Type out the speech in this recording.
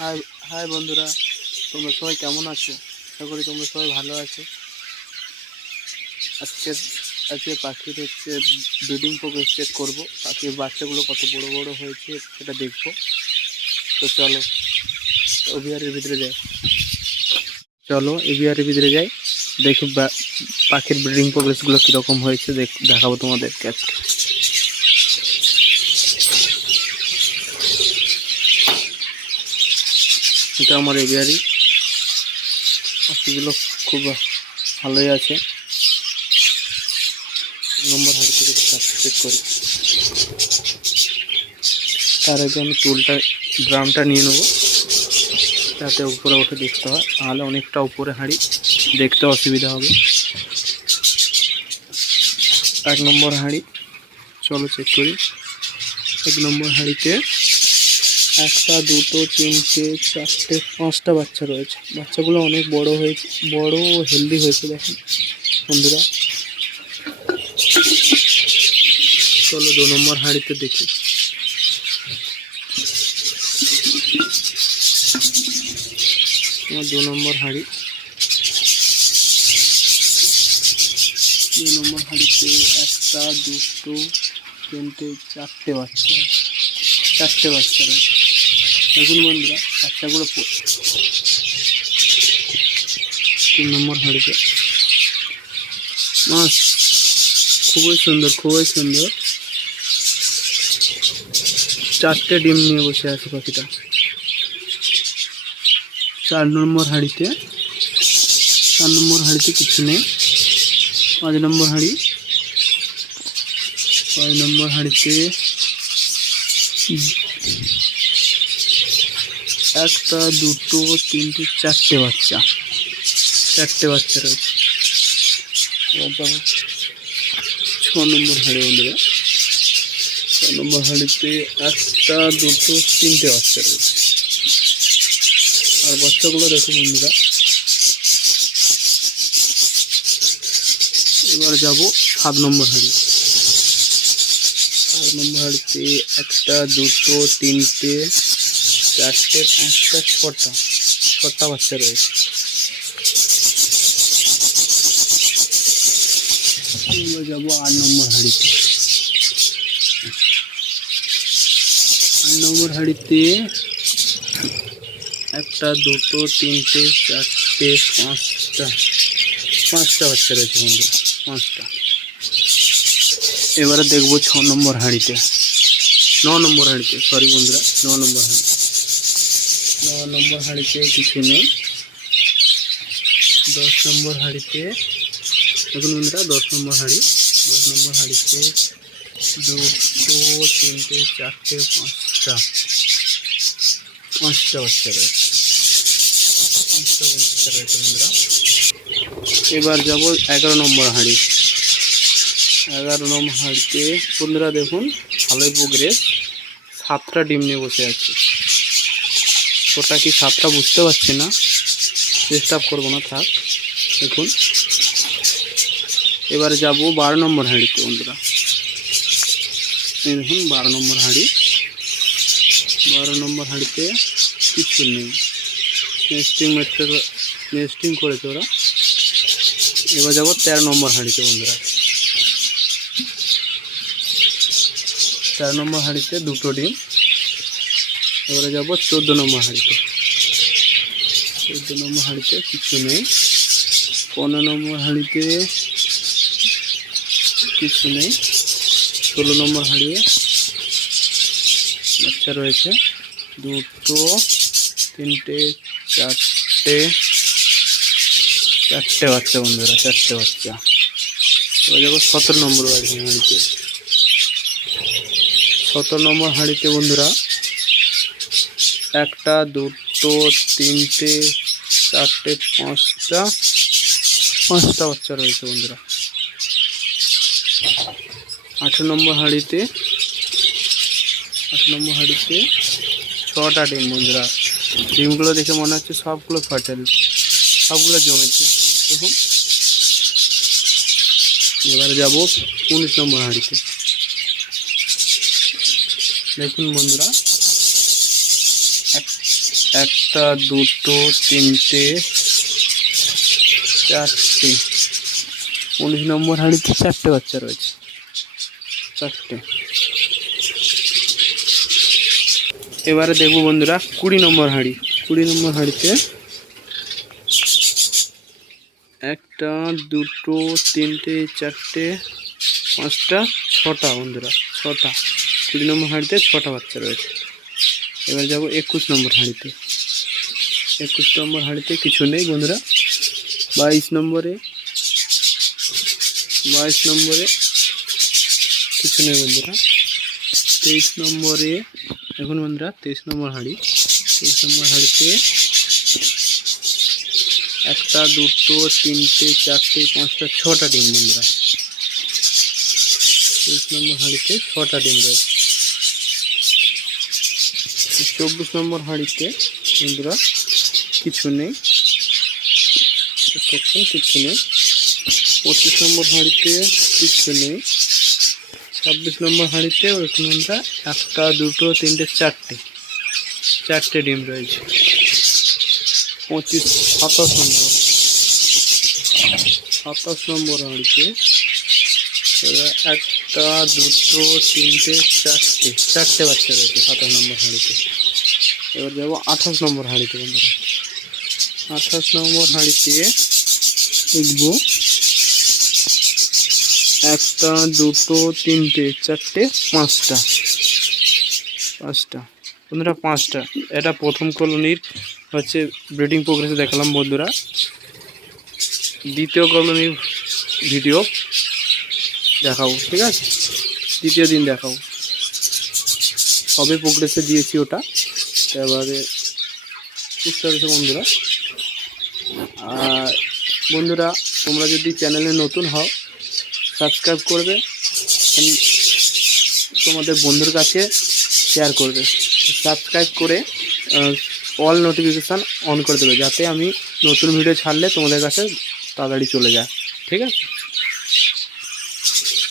High high বন্ধুরা, তোমরা সবাই কেমন আছো? আশা করি তোমরা সবাই ভালো আছো। আজকে আজকে পাখির ব্রিডিং প্রোগ্রেস চেক করবো। পাখির বাচ্চাগুলো কত বড় বড় হয়েছে সেটা দেখবো। তো চলো এভিআরের ভিতরে যাই। এভিআরের ভিতরে যাই, দেখি পাখির ব্রিডিং প্রোগ্রেসগুলো কীরকম হয়েছে দেখাবো তোমাদেরকে আজকে। এটা আমার এভিআরি, পাখিগুলো খুব ভালোই আছে। নম্বর হাড়ি থেকে চেক করি। তার আগে আমি ড্রামটা নিয়ে নেবো, যাতে উপরে উঠে দেখতে হয়, তাহলে অনেকটা উপরে হাঁড়ি দেখতে অসুবিধা হবে। 1 নম্বর হাঁড়ি, চলো চেক করি। 1 নম্বর হাঁড়িতে 1টা 2টো 3টে 4টে 5টা বাচ্চা রয়েছে। বাচ্চাগুলো অনেক বড় হয়েছে, বড় ও হেলদি হয়েছে। দেখেন বন্ধুরা, চলো 2 নম্বর হাঁড়িতে দেখি। আমার 2 নম্বর হাঁড়ি, 2 নম্বর হাঁড়িতে 1টা 2টো 3টে 4টে বাচ্চা রয়েছে। দেখুন বন্ধুরা, বাচ্চাগুলো 3 নম্বর হাঁড়িতে মাছ খুবই সুন্দর 4টে ডিম নিয়ে বসে আছে পাখিটা। 4 নম্বর হাঁড়িতে কিছু নেই। 5 নম্বর হাঁড়ি, 5 নম্বর হাঁড়িতে 1টা 2টো 3টে 4টে বাচ্চা রয়েছে। 6 নম্বর হাঁড়ি বন্ধুরা, 6 নম্বর হাঁড়িতে 1টা 2টো 3টে বাচ্চা রয়েছে। আর বাচ্চাগুলো দেখো বন্ধুরা। এবার যাব 7 নম্বর হাঁড়ি। 7 নম্বর হাঁড়িতে 1টা 2টো 3টে 4টে 5টা 6টা বাচ্চা রয়েছে। এবার যাবো 8 নম্বর হাঁড়িতে। 8 নম্বর হাঁড়িতে 1টা 2টো 3টে 4টে 5টা বাচ্চা রয়েছে বন্ধু, 5টা। এবারে দেখবো 6 নম্বর হাঁড়িতে, 9 নম্বর হাঁড়িতে, সরি বন্ধুরা, 9 নম্বর হাঁড়ি। 9 নম্বর হাঁড়িতে কিছু নেই। 10 নম্বর হাঁড়িতে দেখুন বন্ধুরা, 10 নম্বর হাঁড়িতে 2টো 3টে 4টে 5টা বাচ্চা রয়েছে। 5টা বাচ্চা রয়েছে বন্ধুরা। এবার যাব 11 নম্বর হাঁড়ি। 11 নম্বর হাঁড়িতে বন্ধুরা দেখুন, ভালোই প্রোগ্রেস। 7টা ডিম নিয়ে বসে আছে। ওটা কি 7টা বুঝতে পারছি না, ডিস্টার্ব করবো না, থাক। দেখুন এবারে যাব 12 নম্বর হাঁড়িতে বন্ধুরা। দেখুন 12 নম্বর হাঁড়ি। 12 নম্বর হাঁড়িতে কিছু নেই, নেস্টিং করেছে ওরা। এবার যাব 13 নম্বর হাঁড়িতে বন্ধুরা। 13 নম্বর হাঁড়িতে 2টো ডিম। এবারে যাব 14 নম্বর হাঁড়িতে। 14 নম্বর হাঁড়িতে কিছু নেই। 15 নম্বর হাঁড়িতে কিছু নেই। 16 নম্বর হাঁড়িয়ে বাচ্চা রয়েছে 2টো 3টে 4টে বাচ্চা বন্ধুরা, 4টে বাচ্চা। এবার যাবো 17 নম্বর হাঁড়িতে। 17 নম্বর হাঁড়িতে বন্ধুরা 1টা 2টো 3টে 4টে 5টা বাচ্চা রয়েছে বন্ধুরা। 18 নম্বর হাঁড়িতে 6টা ডিম বন্ধুরা। ডিমগুলো দেখে মনে হচ্ছে সবগুলো ফার্টাইল, সবগুলো জমেছে দেখুন। এবারে যাব 19 নম্বর হাঁড়িতে। দেখুন বন্ধুরা, একটা, দুটো, তিনটে, চারটে। 19 নম্বর হাঁড়িতে 4টে বাচ্চা রয়েছে, 4টে। এবারে দেখবো বন্ধুরা 20 নম্বর হাঁড়ি। 20 নম্বর হাঁড়িতে একটা, দুটো, তিনটে, চারটে, পাঁচটা, ছটা বন্ধুরা, 6টা। 20 নম্বর হাঁড়িতে 6টা বাচ্চা রয়েছে। এবার যাব 21 নম্বর হাঁড়িতে। 21 নম্বর হাঁড়িতে কিছু নেই বন্ধুরা। 22 নম্বরে কিছু নেই বন্ধুরা। 23 নম্বরে এখন বন্ধুরা 23 নম্বর হাঁড়ি। 23 নম্বর হাঁড়িতে একটা, দুটো, তিনটে, চারটে, পাঁচটা, 6টা ডিম বন্ধুরা। 23 নম্বর হাঁড়িতে 6টা ডিম রয়েছে। 24 নম্বর হাঁড়িতে বন্ধুরা কিছু নেই, কিছু নেই। 25 নম্বর হাঁড়িতে কিছু নেই। 26 নম্বর হাঁড়িতে এখন বন্ধুরা একটা, দুটো, তিনটে, চারটে ডিম রয়েছে। 27 নম্বর হাঁড়িতে একটা, দুটো, তিনটে, চারটে বাচ্চা রয়েছে 27 নম্বর হাঁড়িতে। এবার যাবো 28 নম্বর হাঁড়িতে বন্ধুরা। 28 নম্বর হাঁড়িতে দেখবো একটা, দুটো, তিনটে, চারটে, পাঁচটা বন্ধুরা, 5টা। এটা প্রথম কলোনির হচ্ছে ব্রিডিং প্রোগ্রেসে দেখালাম বন্ধুরা। দ্বিতীয় কলোনির ভিডিও দেখাবো, ঠিক আছে? দ্বিতীয় দিন দেখাবো, সবে প্রোগ্রেসে দিয়েছি ওটা। এবারে বুঝতে পেরেছো বন্ধুরা। আর বন্ধুরা তোমরা যদি চ্যানেলে নতুন হও সাবস্ক্রাইব করবে, তোমাদের বন্ধুর কাছে শেয়ার করবে। সাবস্ক্রাইব করে অল নোটিফিকেশান অন করে দেবে, যাতে আমি নতুন ভিডিও ছাড়লে তোমাদের কাছে তাড়াতাড়ি চলে যায়, ঠিক আছে?